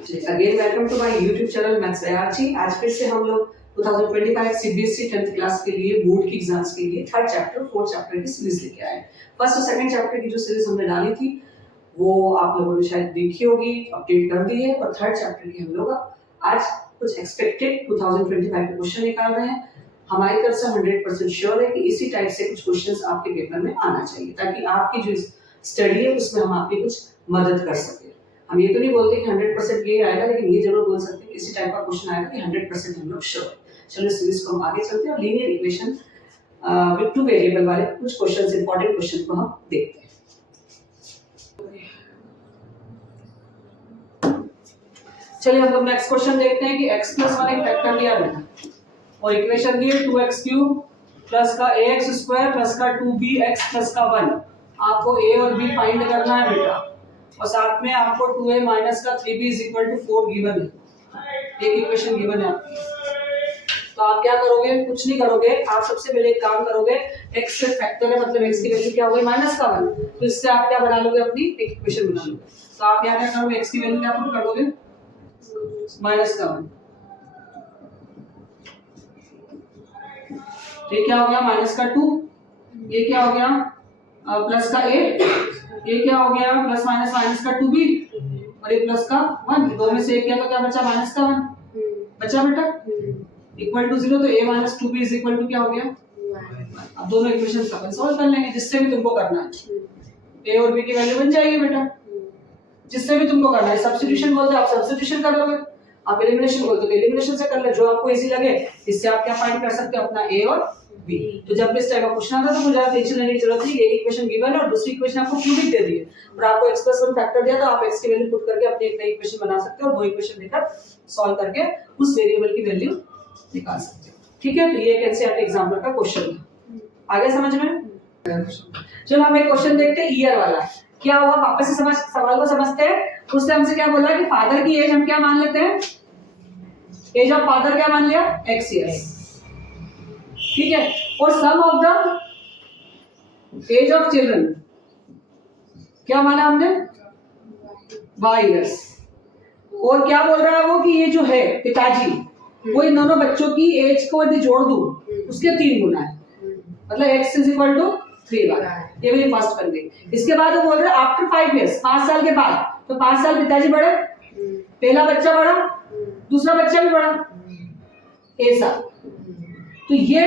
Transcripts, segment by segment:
Again welcome to my YouTube channel maths Archi. आज फिर से हम लोग 2025 सीबीएसई 10th क्लास के लिए बोर्ड की एग्जाम्स के लिए थर्ड चैप्टर फोर्थ चैप्टर की सीरीज लेके आए। फर्स्ट और सेकंड चैप्टर की जो सीरीज हमने डाली थी वो आप लोगों ने शायद देखी होगी, अपडेट कर दी है। और थर्ड चैप्टर की हम लोग आज कुछ एक्सपेक्टेड 2025 के क्वेश्चन निकाल रहे हैं। हमारी तरफ से 100% श्योर है कि इसी टाइप से कुछ क्वेश्चंस आपके पेपर में आना चाहिए ताकि आपकी जो स्टडी है उसमें हम आपकी कुछ मदद कर सके। हम ये तो नहीं बोलते कि 100% ये आएगा, लेकिन ये जरूर बोल सकते हैं इसी टाइप का क्वेश्चन आएगा कि 100% हम लोग श्योर। चलो सीरीज को हम आगे चलते हैं और linear equation with two variable वाले कुछ क्वेश्चंस, इंपॉर्टेंट क्वेश्चन को हम देखते हैं। चलिए हम लोग नेक्स्ट क्वेश्चन देखते हैं कि x + 1 एक फैक्टर दिया है और इक्वेशन दी है 2x³ प्लस का ax² प्लस का 2bx प्लस का 1। आपको a और b फाइंड करना है बेटा, और साथ में आपको 2a माइनस का 3b = 4 गिवन है। एक इक्वेशन गिवन है आपकी। तो आप क्या करोगे? कुछ नहीं करोगे, आप सबसे पहले एक काम करोगे, x से फैक्टर है मतलब x की वैल्यू क्या होगी? -1। तो इससे आप क्या बना लोगे? अपनी एक इक्वेशन बना लोगे। तो आप यहां क्या करोगे? x की वैल्यू क्या पुट कर दोगे? -1। ये क्या हो गया? -2। ये क्या हो गया? प्लस का a। ये क्या हो गया? प्लस माइनस का 2b और ये प्लस का 1। दो में से एक क्या तो क्या बचा? -1 बचा बेटा। Equal to 0। तो a - 2b = क्या हो गया? 1। अब दोनों इक्वेशन अपन सॉल्व कर लेंगे जिससे भी तुमको करना है। a और b की वैल्यू बन जाएगी बेटा, जिससे भी तुमको करना है। सब्स्टिट्यूशन बोलते हैं आप सब्स्टिट्यूशन कर लोगे, आप एलिमिनेशन बोलते हो एलिमिनेशन से कर ले, जो आपको इजी लगे। इससे आप क्या फाइंड कर सकते हो? अपना a और b। तो जब इस टाइप का क्वेश्चन आता है तो मुझे ज्यादा टेंशन लेने की जरूरत नहीं। एक इक्वेशन गिवन है और दूसरी इक्वेशन आपको क्यूबिक दे दी है और आपको x + 1 फैक्टर दिया, तो आप x की वैल्यू पुट करके अपनी एक नई इक्वेशन बना सकते हो और दो इक्वेशन लेकर सॉल्व करके उस वेरिएबल की वैल्यू निकाल सकते हो। ठीक है, तो ये एक एनसीईआरटी एग्जाम्पल का क्वेश्चन है। आगे समझ में? चलो हम एक क्वेश्चन देखते हैं ईयर वाला। क्या हुआ? वापस से सवाल को समझते हैं। उसने हमसे क्या बोला कि फादर की एज हम क्या मान लेते हैं? एज ऑफ फादर क्या मान लिया? x years. ठीक है, और sum of the age of children क्या माना हमने? y years. और क्या बोल रहा है वो कि ये जो है पिताजी, वो इन दोनों बच्चों की एज को यदि जोड़ दूं उसके 3 गुना है, मतलब x = 3 ये मेरी फर्स्ट बन गई। इसके बाद वो बोल रहे हैं आफ्टर 5 इयर्स, 5 साल के बाद। तो 5 साल पिताजी बड़े, पहला बच्चा बड़ा, दूसरा बच्चा भी बड़ा, ऐसा। तो ये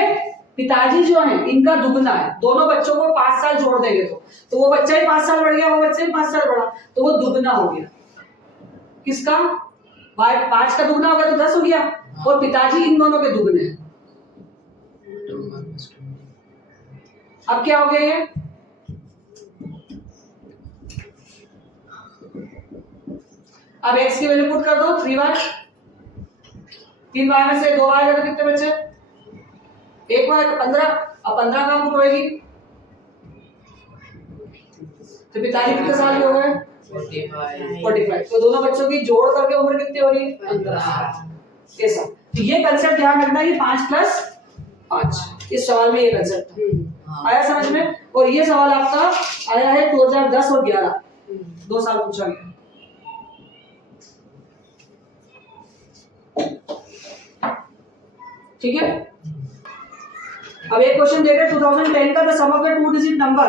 पिताजी जो है इनका दुगना है। दोनों बच्चों को 5 साल जोड़ देंगे तो वो बच्चा ही 5 साल बढ़ गया, वो बच्चा ही 5 साल बढ़ा, तो वो दुगना हो गया। किसका? 5 का दुगना हो गया तो 10 हो गया, और पिताजी इन दोनों के दुगने हैं। अब क्या हो गया ये? अब x की वैल्यू पुट कर दो 3y। 3y में से 2 आएगा तो कितने बचे? 1 y तो 15। अब 15 कहां पुट होएगी? तो पिताजी कितने साल के हो गए? 45। तो दोनों बच्चों की जोड़ करके उम्र कितनी हो रही है? 15। ऐसा। तो ये कंसेप्ट ध्यान रखना है कि 5 + 5 इस सवाल में ये कंसेप्ट आया समझ में। और ये सवाल आपका आया है 2010 और 11, 2 साल पूछा गया। ठीक है, अब एक क्वेश्चन देख रहे हैं 2010 का। The sum of the 2 digit number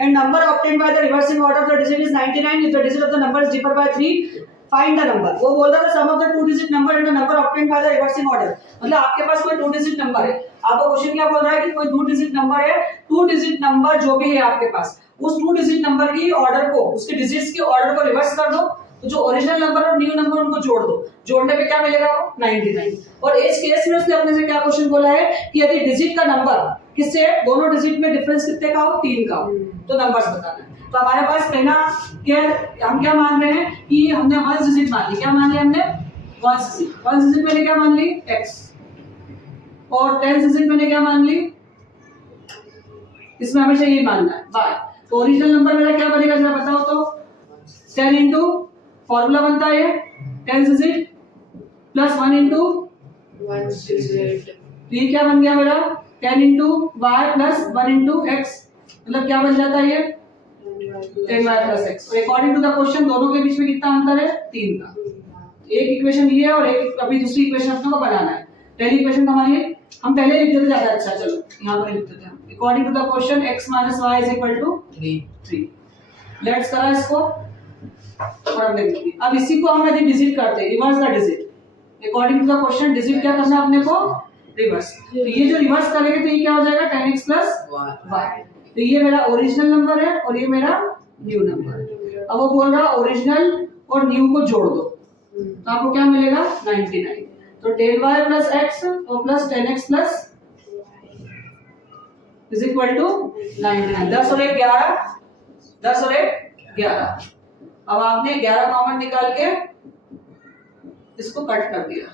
and number obtained by the reversing order of the digit is 99 if the digit of the number differ by 3 find the number. वो बोल रहा था sum of the 2 digit number and the number obtained by the reversing order. मतलब आपके पास कोई 2 digit number है, आपको question क्या बोल रहा है कि कोई 2 डिजिट नंबर है। 2 डिजिट नंबर जो भी है आपके पास, उस 2 डिजिट नंबर की ऑर्डर को, उसके डिजिट्स के ऑर्डर को रिवर्स कर दो, तो जो ओरिजिनल नंबर और न्यू नंबर उनको जोड़ दो। जोड़ने पे क्या मिलेगा? वो 99। और इस केस में उसने अपने से क्या क्वेश्चन बोला है कि यदि डिजिट का नंबर किससे, दोनों डिजिट में डिफरेंस कितने का हो? 3 का हो, तो नंबर्स बताना है। तो हमारे पास पहला क्या, हम क्या मान रहे हैं कि हमने 1 डिजिट मान ली। क्या मान लिया हमने? 1 डिजिट। 1 डिजिट मैंने क्या मान ली? x। और 10 डिजिट मैंने क्या मान ली? इसमें हमेशा यही मानना है y। तो ओरिजिनल नंबर मेरा क्या बनेगा जरा बताओ तो? 10 इंटू फॉर्मूला बनता है 10 डिजिट प्लस 1 इंटू 1 डिजिट। तो ये क्या बन गया मेरा? 10 into y plus 1 into x, मतलब क्या बन जाता है ये? 10y plus x। According to the question दोनों के बीच में कितना अंतर है? 3 का। एक इक्वेशन ये है और एक अभी दूसरी इक्वेशन अपने को बनाना है। पहली इक्वेशन हमारी हम पहले लिख देते ज्यादा अच्छा, चलो यहाँ पर लिख देते हैं। According to the question x minus y is equal to 3। Let's करा इसको और हमने लिख दिया। अब इसी को हम यदि डिजिट करते हैं, reverse the digit. According to the question digit क्या करना है अपने को? रिवर्स। तो ये जो रिवर्स करेंगे तो ये क्या हो जाएगा 10x प्लस y। तो ये मेरा ओरिजिनल नंबर है और ये मेरा न्यू नंबर है। अब वो बोल रहा ओरिजिनल और न्यू को जोड़ दो तो आपको क्या मिलेगा 99। तो 10y प्लस x और plus 10x plus is equal to 99। 10 और 1 11, 10 और 1 11। अब आपने 11 कॉमन निकाल के इसको कट कर दिया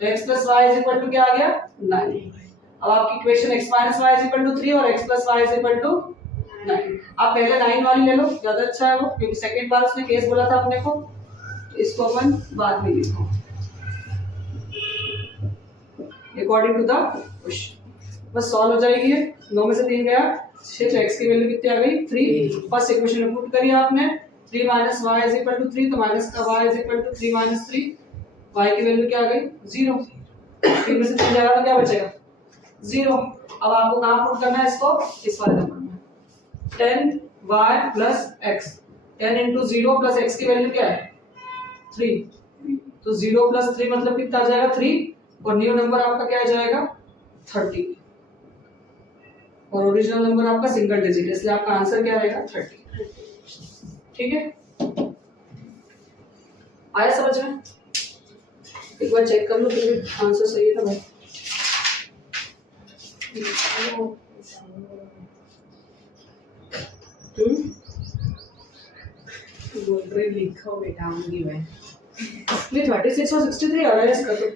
तो x plus y is equal to क्या आ गया 9। अब आपकी equation x minus y is equal to 3 और x plus y is equal to 9। आप पहले 9 वाली ले लो, ज्यादा अच्छा है वो, क्योंकि सेकंड बार उसने केस बोला था अपने को। इसको अपन बाद में लिखो अकॉर्डिंग टू द क्वेश्चन। बस सॉल्व हो जाएगी ये। 9 में से 3 गया 6, x की वैल्यू कितनी आ गई 3। फर्स्ट इक्वेशन में पुट करिए आपने 3 minus y is equal to 3, तो माइनस का y is equal to 3 minus 3। y की वैल्यू क्या आ गई 0। 3 में से 3 जाएगा तो क्या बचेगा 0। अब आपको कहां पुट करना है इसको? इस वाले नंबर में 10y plus x। 10 into 0 plus x की वैल्यू क्या है 3। तो 0 प्लस 3 मतलब कितना आ जाएगा 3 और न्यू नंबर आपका क्या आ जाएगा 30 और ओरिजिनल नंबर आपका सिंगल डिजिट, इसलिए आपका आंसर क्या रहेगा 30। ठीक है, आया समझ में? एक बार चेक कर लो फिर आंसर सही है ना भाई। बोल रहे लिखो बेटा आऊंगी मैं। ये 36 और 63 आ रहा है इसका तो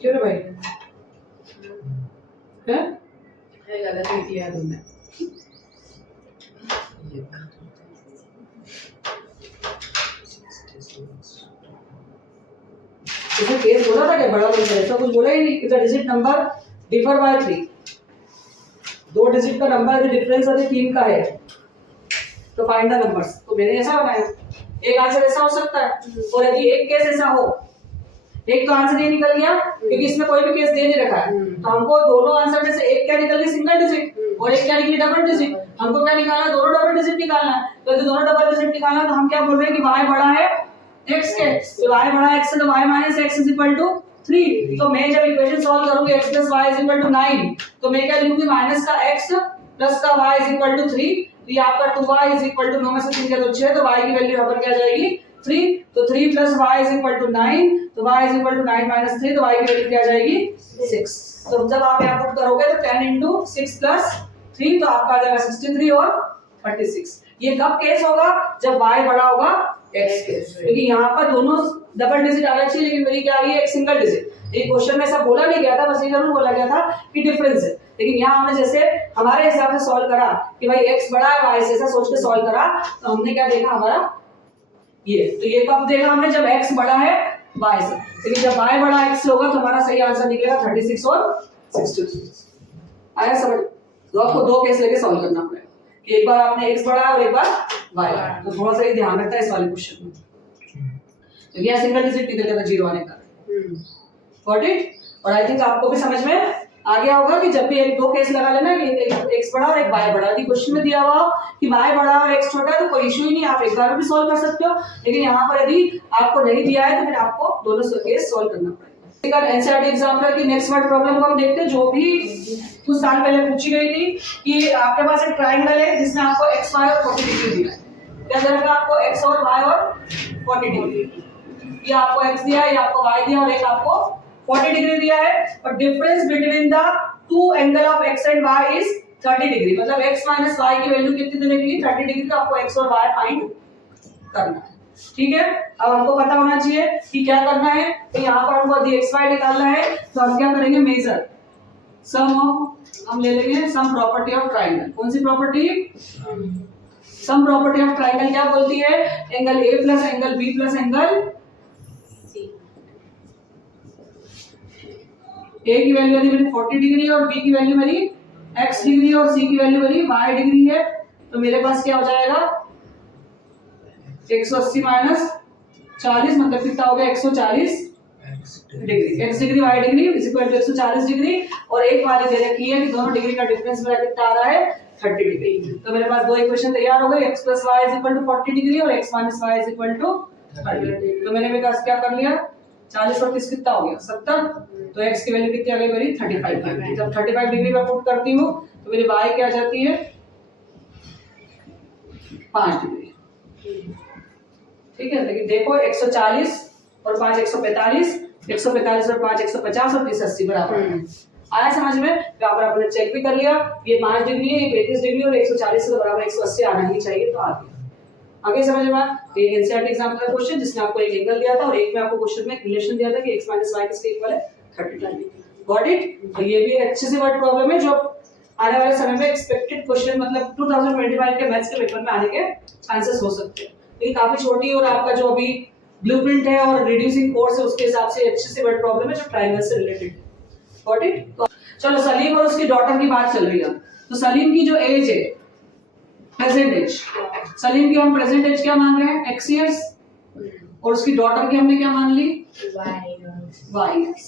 क्यों रे भाई है? गलत लिख लिया तुमने। इसमें केस बोला था कि बड़ा बोल रहा है, कुछ बोला ही नहीं। The digit number differ by 3। 2 digit का नंबर यदि डिफरेंस यदि 3 का है तो फाइंड द नंबर्स। तो मैंने ऐसा बनाया, एक आंसर ऐसा हो सकता है और यदि एक केस ऐसा हो, एक तो आंसर ये निकल गया क्योंकि इसमें कोई भी केस दे नहीं रखा है, तो हमको दोनों आंसर में से एक क्या निकल गई सिंगल डिजिट और एक क्या निकली डबल डिजिट। हमको क्या निकालना, दोनों डबल डिजिट निकालना है। तो यदि दोनों डबल डिजिट निकालना तो हम क्या बोल रहे हैं कि y बड़ा है x के, तो y बड़ा है x से तो y minus x is equal to 3। तो मैं जब इक्वेशन सॉल्व करूंगी x plus y is equal to 9, तो मैं क्या लिखूंगी माइनस का x प्लस का y इज इक्वल टू 3। तो ये आपका 2y इज इक्वल टू 9 में से 3 का तो 6, तो y की वैल्यू यहाँ पर क्या आ जाएगी 3। तो 3 plus y is equal to 9, तो y is equal to 9 minus 3, तो y की वैल्यू क्या आ जाएगी 6। तो जब आप यहाँ पुट करोगे तो 10 into 6 plus 3 तो आपका आ जाएगा 63 और 36। ये कब केस होगा? जब y बड़ा होगा x के, क्योंकि यहाँ पर दोनों डबल डिजिट आना चाहिए लेकिन मेरी क्या आई है एक सिंगल डिजिट। ये क्वेश्चन में ऐसा बोला नहीं गया था, बस ये जरूर बोला गया था कि डिफरेंस है, लेकिन यहाँ हमने जैसे हमारे हिसाब से सॉल्व करा कि भाई x बड़ा है y से, ऐसा सोच के सॉल्व करा तो हमने क्या देखा हमारा ये। तो ये कब देखा हमने? जब x बड़ा है y से, लेकिन जब y बड़ा x से होगा तो हमारा सही आंसर निकलेगा 36 और 63। आया समझ? तो आपको 2 केस लेके सॉल्व करना पड़ेगा कि एक बार आपने x बड़ा और एक बार y बड़ा। तो थोड़ा सा ये ध्यान रखता है इस वाले क्वेश्चन में, क्योंकि यहाँ सिंगल डिजिट निकल गया था 0 आने का। Got it? और आई थिंक आपको भी समझ में आ गया होगा कि जब भी एक 2 केस लगा लेना कि एक x बड़ा और एक y बड़ा। यदि क्वेश्चन में दिया हुआ कि y बड़ा और x छोटा है तो कोई इशू ही नहीं, आप एक बार भी सॉल्व कर सकते हो। लेकिन यहाँ पर यदि आपको नहीं दिया है तो फिर आपको दोनों केस सॉल्व करना पड़ेगा। एनसीईआरटी एग्जाम्पल की नेक्स्ट वर्ड प्रॉब्लम को हम देखते हैं, जो भी कुछ साल पहले पूछी गई थी कि आपके पास एक ट्राइंगल है जिसमें आपको x, y और 40 डिग्री दिया है। क्या दिया है आपको? x और y और 40 डिग्री। ये आपको x दिया है, ये आपको y दिया और एक आपको 40 डिग्री दिया है। और difference between the two angle of x and y is 30 degree. मतलब x माइनस y की वैल्यू कितनी देने की 30 डिग्री, तो आपको x और y फाइंड करना है। ठीक है, अब हमको पता होना चाहिए कि क्या करना है। तो यहाँ पर हमको यदि x y निकालना है तो हम क्या करेंगे? मेजर सम ऑफ, हम ले लेंगे सम प्रॉपर्टी ऑफ ट्राइंगल। कौन सी property? Sum property of triangle क्या बोलती है? Angle a plus angle b plus angle c। a की वैल्यू यदि मेरी 40 डिग्री और b की वैल्यू मेरी x डिग्री और c की वैल्यू मेरी y डिग्री है, तो मेरे पास क्या हो जाएगा 180 माइनस 40 मतलब कितना हो गया 140 degree. x degree y degree is equal to 140 degree और एक वाली दे रखी है कि दोनों डिग्री का डिफरेंस मेरा कितना आ रहा है 30 डिग्री। तो मेरे पास दो इक्वेशन तैयार हो गई, x + y = 40 डिग्री और x - y = 30। तो मैंने मेरे पास क्या कर लिया 40 और 30 कितना हो गया 70। तो x की वैल्यू कितनी आ गई मेरी 35 डिग्री। जब 35 डिग्री पे पुट करती हूँ तो मेरी y क्या आ जाती है 5 डिग्री। ठीक है, लेकिन देखो 140 और 5 145, 145 और 5 150 और 30 80 बराबर है। आया समझ में? यहाँ पर आपने चेक भी कर लिया, ये 5 डिग्री है, ये 35 डिग्री और 140 के बराबर 180 आना ही चाहिए, तो आ गया। आगे समझ में आया? ये एनसीईआरटी एग्जाम का क्वेश्चन जिसने आपको एक एंगल दिया था और एक में आपको क्वेश्चन में रिलेशन दिया था कि x - y किसके इक्वल है 30 डिग्री। Got it? तो ये भी एक अच्छे से वर्ड प्रॉब्लम है जो आने वाले समय में एक्सपेक्टेड क्वेश्चन मतलब 2025 के मैथ्स के पेपर में आने के चांसेस हो सकते हैं। ये काफी छोटी और आपका जो अभी ब्लूप्रिंट है और रिड्यूसिंग कोर्स है उसके हिसाब से अच्छे से वर्ड प्रॉब्लम है जो ट्रायंगल से रिलेटेड है। Got it? तो चलो सलीम और उसकी डॉटर की बात चल रही है। तो सलीम की जो एज है प्रेजेंट एज, सलीम की हम प्रेजेंट एज क्या मान रहे हैं x इयर्स और उसकी डॉटर की हमने क्या मान ली y इयर्स।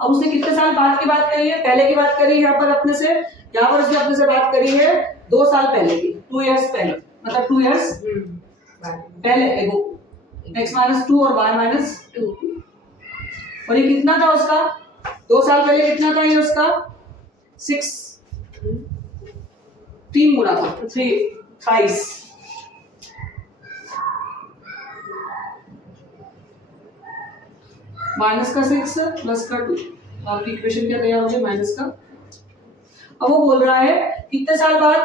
अब उसने कितने साल बाद की बात करी है, पहले की बात करी है यहाँ पर अपने से, यहाँ पर उसने अपने से बात करी है 2 साल पहले की, 2 इयर्स पहले, मतलब 2 इयर्स पहले एगो x - 2 और y - 2। और ये कितना था उसका 2 साल पहले कितना था ये उसका 6 3 गुना था 3 माइनस का 6 प्लस का 2। आपकी इक्वेशन क्या तैयार हो गई माइनस का। अब वो बोल रहा है कितने साल बाद,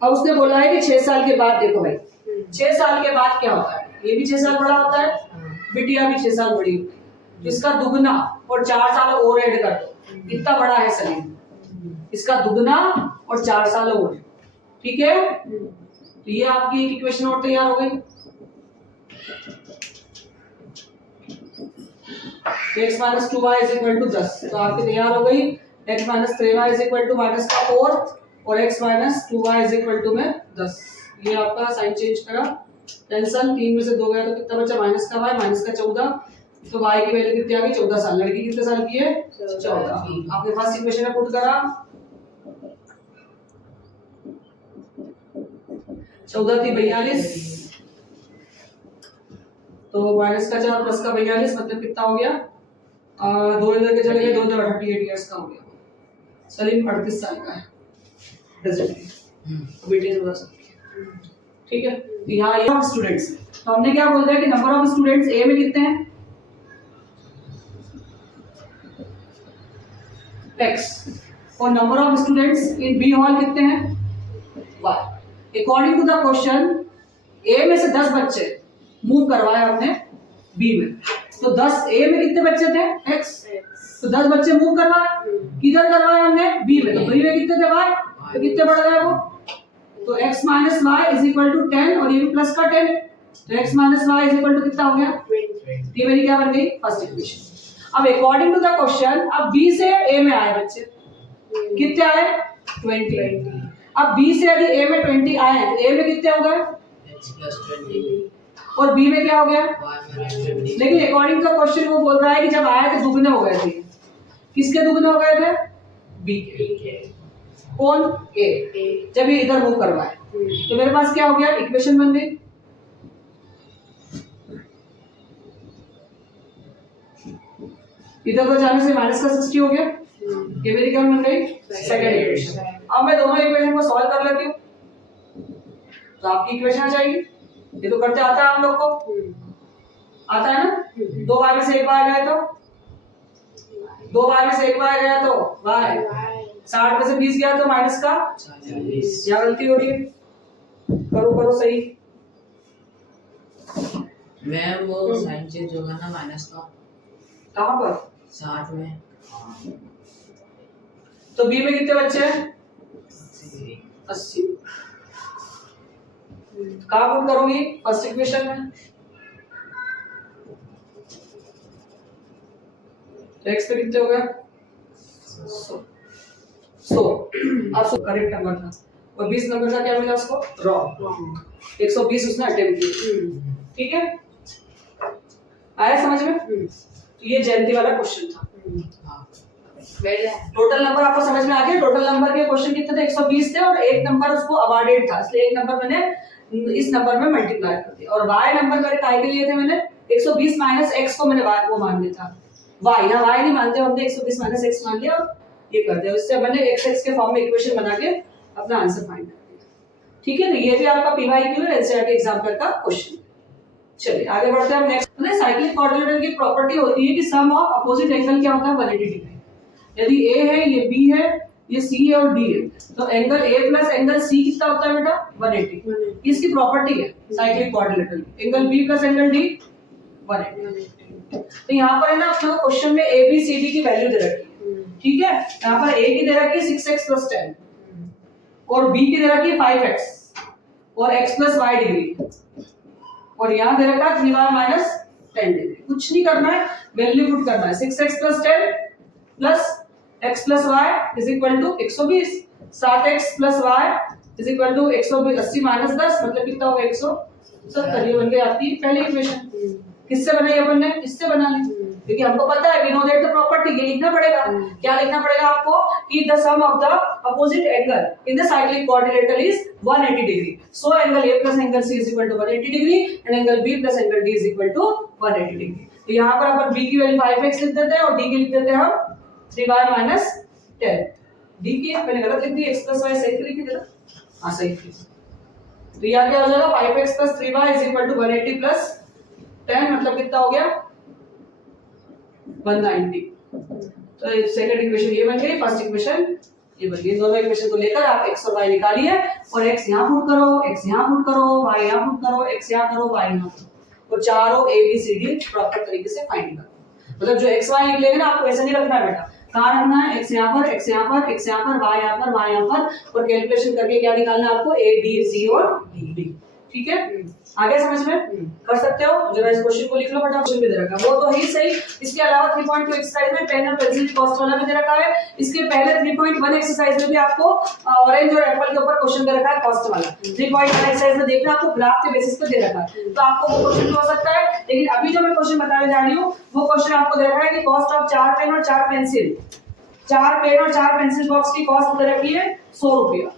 अब उसने बोला है कि 6 साल के बाद। देखो भाई 6 साल के बाद क्या होता है, ये भी 6 साल बड़ा होता है, बिटिया भी 6 साल बड़ी होती है, इसका दुगना और 4 साल और ऐड कर दो, कितना बड़ा है सलीम, इसका दुगना और 4 साल और। ठीक है, तो ये आपकी एक इक्वेशन और तैयार हो गई। x - 2y = 10, तो आपकी तैयार हो गई x - 3y = -4 और x - 2y = में 10। ये आपका साइन चेंज करा, टेंशन 3 में से 2 गया तो कितना बचा माइनस का y माइनस का 14। तो y की वैल्यू कितनी आ गई 14 साल। लड़की कितने साल की है 14। आपने फर्स्ट इक्वेशन में पुट करा 14 थी 42, तो माइनस का 4 प्लस का 42 मतलब कितना हो गया 2 इधर के चले गए, 2 इधर 38 इयर्स का हो गया। सलीम 38 साल का है प्रेजेंटली, बेटे थोड़ा सा। ठीक है, तो यहाँ ये स्टूडेंट्स, तो हमने क्या बोल दिया कि नंबर ऑफ स्टूडेंट्स ए में कितने हैं x और number of students in B hall कितने हैं y। According to the question A में से 10 बच्चे मूव करवाए हमने बी में, तो 10 ए में कितने बच्चे थे x, तो 10 बच्चे मूव करवाए, किधर करवाए हमने बी में, तो बी में कितने थे y, तो कितने बढ़ गए वो, तो x - y = 10 और ये भी प्लस का 10, तो x - y = कितना हो गया 20। ये मेरी क्या बन गई फर्स्ट इक्वेशन। अब अकॉर्डिंग टू द क्वेश्चन अब b से a में आए बच्चे, कितने आए 20। अब b से यदि a में 20 आए तो a में कितने हो गए और b में क्या हो गया, लेकिन अकॉर्डिंग टू क्वेश्चन वो बोल रहा है कि जब आए तो दुगने हो गए थे। किसके दुगने हो गए थे b के। कौन a, जब ये इधर मूव करवाए तो मेरे पास क्या हो गया इक्वेशन बन गई। इधर को जाने से माइनस का 60 हो गया, ये मेरी क्या बन गई सेकंड इक्वेशन। अब मैं दोनों इक्वेशन को सॉल्व कर लेती हूँ तो आपकी इक्वेशन आ जाएगी। ये तो करते आता है आप लोग को, आता है ना, 2 बार में से एक बार गया तो 2 बार में से एक बार गया तो y, 60 में से 20 गया तो माइनस का 40। क्या गलती हो रही है, करो करो सही। मैम वो साइन चेंज होगा ना माइनस का, कहाँ पर 60 में, तो b में कितने बच्चे हैं 80। कहाँ पुट करूंगी फर्स्ट इक्वेशन में, तो x पे कितने हो गए 100। अब सो करेक्ट नंबर था और 20 नंबर का क्या मिला उसको रॉन्ग, 120 उसने अटेम्प्ट किया। ठीक है, आया समझ में? तो ये जयंती वाला क्वेश्चन था। हाँ बैठ जाए। टोटल नंबर आपको समझ में आ गया? टोटल नंबर के क्वेश्चन कितने थे? 120 थे और एक नंबर उसको अवार्डेड था, इसलिए एक नंबर मैंने इस नंबर में मल्टीप्लाई कर दिया। और y नंबर मेरे काय के लिए थे? मैंने 120 माइनस x को मैंने y को मान लिया था। y ना y नहीं मानते, हमने 120 माइनस x मान लिया और ये कर दिया। उससे मैंने x के फॉर्म में इक्वेशन बना के अपना आंसर फाइंड कर दिया। ठीक है, तो ये भी आपका PYQ है, एनसीईआरटी एग्जाम्पल का क्वेश्चन। चलिए आगे बढ़ते हैं हम नेक्स्ट। तो साइक्लिक क्वाड्रिलेटरल की प्रॉपर्टी होती है कि सम ऑफ अपोजिट एंगल क्या होता है? 180 डिग्री। यदि A है, ये B है, ये C है और D है, तो angle A plus angle C कितना होता है बेटा? 180। इसकी प्रॉपर्टी है साइक्लिक क्वाड्रिलेटरल की। Angle B plus angle D 180। तो यहाँ पर है ना अपने क्वेश्चन में ABCD की वैल्यू दे रखी है। ठीक है, यहाँ पर A की दे रखी है 6x प्लस 10 और B की दे रखी है 5x और x प्लस y डिग्री, और यहाँ दे रखा है 3y माइनस 10 डिग्री। कुछ नहीं करना है, वैल्यू पुट करना है। 6x plus 10 plus x plus y is equal to 120, 7x plus y is equal to 180 minus 10 मतलब कितना होगा? 170। ये बन गई आपकी पहली इक्वेशन। किससे बनाई अपन ने? इससे बना ली, क्योंकि हमको पता है we know that the property. ये लिखना पड़ेगा। क्या लिखना पड़ेगा आपको? कि the sum of the opposite angle in the cyclic quadrilateral is 180 degree, so angle A plus angle C is equal to 180 degree and angle B plus angle D is equal to 180 degree. तो यहाँ पर अपन B की value 5x लिख देते हैं और D की लिख देते हैं हम 3y माइनस 10। D की मैंने गलत लिख दी, x प्लस y सही लिखी थी ना? हाँ सही थी। तो यहाँ क्या हो जाएगा? 5x plus 3y is equal to 180 plus 10 मतलब कितना हो गया? 190। तो सेकंड इक्वेशन ये बन गई, फर्स्ट इक्वेशन ये बन गई। दोनों इक्वेशन को लेकर आप x और y निकालिए और x यहाँ पुट करो, x यहाँ पुट करो, y यहाँ पुट करो, x यहाँ करो, y यहाँ करो और चारों ABCD प्रॉपर तरीके से फाइंड करो। मतलब जो x y निकलेगा ना, आपको ऐसा नहीं रखना है बेटा। कहाँ रखना है? x यहाँ पर, x यहाँ पर, x यहाँ पर, y यहाँ पर, y यहाँ पर, और कैलकुलेशन करके क्या निकालना है आपको? A B C और D। ठीक है, आगे समझ में कर सकते हो। जरा इस क्वेश्चन को लिख लो फटाफट। क्वेश्चन भी दे रखा है, वो तो ही सही। इसके अलावा 3.2 एक्सरसाइज में पेन और पेंसिल की कॉस्ट वाला भी दे रखा है। इसके पहले 3.1 एक्सरसाइज में भी आपको ऑरेंज और एप्पल के ऊपर क्वेश्चन दे रखा है कॉस्ट वाला। 3.1 एक्सरसाइज में देखना आपको ग्राफ के बेसिस पे दे रखा है, तो आपको वो क्वेश्चन भी हो सकता है। लेकिन अभी जो मैं क्वेश्चन बताने जा रही हूँ वो क्वेश्चन आपको दे रखा है कि कॉस्ट ऑफ 4 पेन और 4 पेंसिल, 4 पेन और 4 पेंसिल बॉक्स की कॉस्ट दे रखी है 100 रुपया।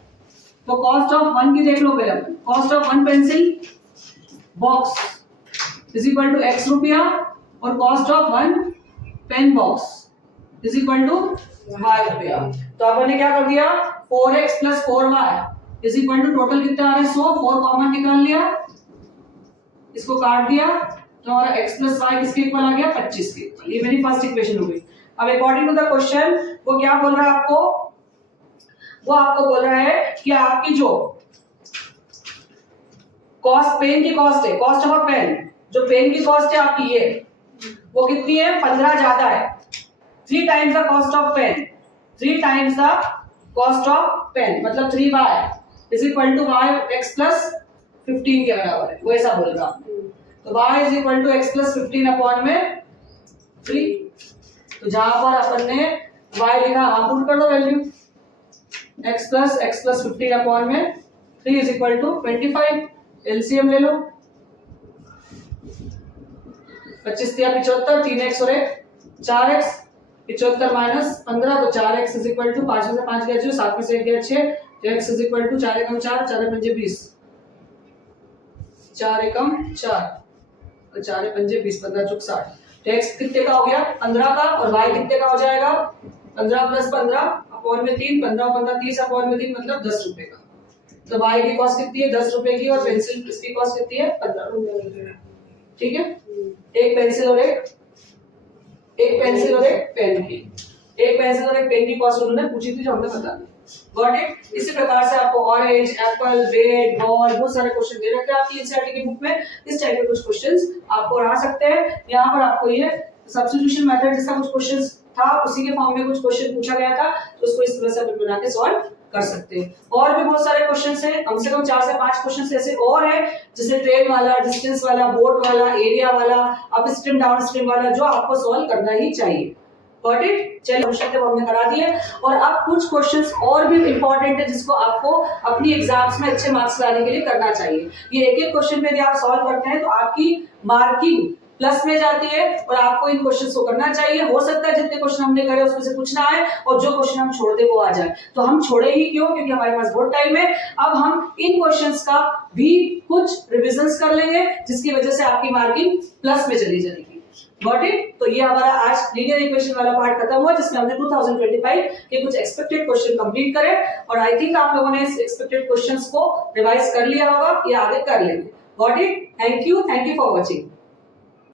तो कॉस्ट ऑफ 1 की देख लो पहले। Cost of 1 pencil box is equal to x रुपया और cost of 1 pen box is equal to y रुपया। तो आपने क्या कर दिया? 4x plus 4y is equal to total कितना आ रहा है? 100। 4 कॉमन निकाल लिया, इसको काट दिया, तो हमारा x प्लस y किसके इक्वल आ गया? 25 के। ये मेरी फर्स्ट इक्वेशन हो गई। अब अकॉर्डिंग टू द क्वेश्चन वो क्या बोल रहा है आपको? वो आपको बोल रहा है कि आपकी जो कॉस्ट, पेन की कॉस्ट है, कॉस्ट ऑफ अ पेन, जो पेन की कॉस्ट है आपकी ये, वो कितनी है? 15 ज्यादा है। 3 times the cost of pen, 3 times the cost of pen मतलब 3y is equal to x plus 15 के बराबर है। वो ऐसा बोल रहा है। तो y is equal to x plus 15 upon में 3। तो जहां पर अपन ने y लिखा, आप पुट कर दो वैल्यू। x प्लस 15 अपॉन में 3 इज इक्वल टू 25। एलसीएम ले लो, 25 3 75, 3x और 1 4x, 75 माइनस 15 तो 4x इज इक्वल टू 5 में से 5 गया 7 में से 1 गया 6, तो x इज इक्वल टू 4 एकम 4, 4 पंजे 20, 4 एकम 4 और 4 पंजे 20, 15 चौक 60। तो x कितने का हो गया? 15 का, और y कितने का हो जाएगा? 15 प्लस 15 अपॉन में 3, 15 15 30 अपॉन में 3 मतलब 10 रुपए का। तो y की कॉस्ट कितनी है? 10 रुपए की, और पेंसिल इसकी कॉस्ट कितनी है? 15 रुपए। ठीक है, एक पेंसिल और एक पेंसिल और एक पेन की, एक पेंसिल और एक पेन की कॉस्ट उन्होंने पूछी थी जो हमने बता दी। Got it? इसी प्रकार से आपको ऑरेंज, एप्पल, बेड, बॉल बहुत सारे क्वेश्चन दे रखे हैं आपकी एनसीईआरटी की बुक में। इस टाइप के कुछ क्वेश्चंस आपको आ सकते हैं। यहाँ पर आपको ये सब्स्टिट्यूशन मेथड जैसा कुछ क्वेश्चंस था, उसी के फॉर्म में कुछ क्वेश्चन पूछा गया था, तो उसको इस तरह से अपन बना के सॉल्व कर सकते हैं। और भी बहुत सारे क्वेश्चंस हैं, कम से कम 4 से 5 क्वेश्चंस ऐसे और हैं, जैसे ट्रेन वाला, डिस्टेंस वाला, बोट वाला, एरिया वाला, अप स्ट्रीम डाउन स्ट्रीम वाला, जो आपको सॉल्व करना ही चाहिए। Got it? चलिए क्वेश्चन हमने करा दिए, और अब कुछ क्वेश्चंस और भी इंपॉर्टेंट है जिसको आपको अपनी एग्जाम्स में अच्छे मार्क्स लाने के लिए करना चाहिए। ये एक एक क्वेश्चन पे यदि आप सॉल्व करते हैं तो आपकी मार्किंग प्लस में जाती है और आपको इन क्वेश्चंस को करना चाहिए। हो सकता है जितने क्वेश्चन हमने करे उसमें से कुछ ना आए और जो क्वेश्चन हम छोड़ दे वो आ जाए, तो हम छोड़े ही क्यों, क्योंकि हमारे पास बहुत टाइम है। अब हम इन क्वेश्चंस का भी कुछ रिविजन्स कर लेंगे जिसकी वजह से आपकी मार्किंग प्लस में चली जाएगी। Got it? तो ये हमारा आज लीनियर इक्वेशन वाला पार्ट खत्म हुआ जिसमें हमने 2025 के कुछ एक्सपेक्टेड क्वेश्चन कंप्लीट करे और आई थिंक आप लोगों ने इस एक्सपेक्टेड क्वेश्चंस को रिवाइज कर लिया होगा या आगे कर लेंगे। Got it? Thank you for watching.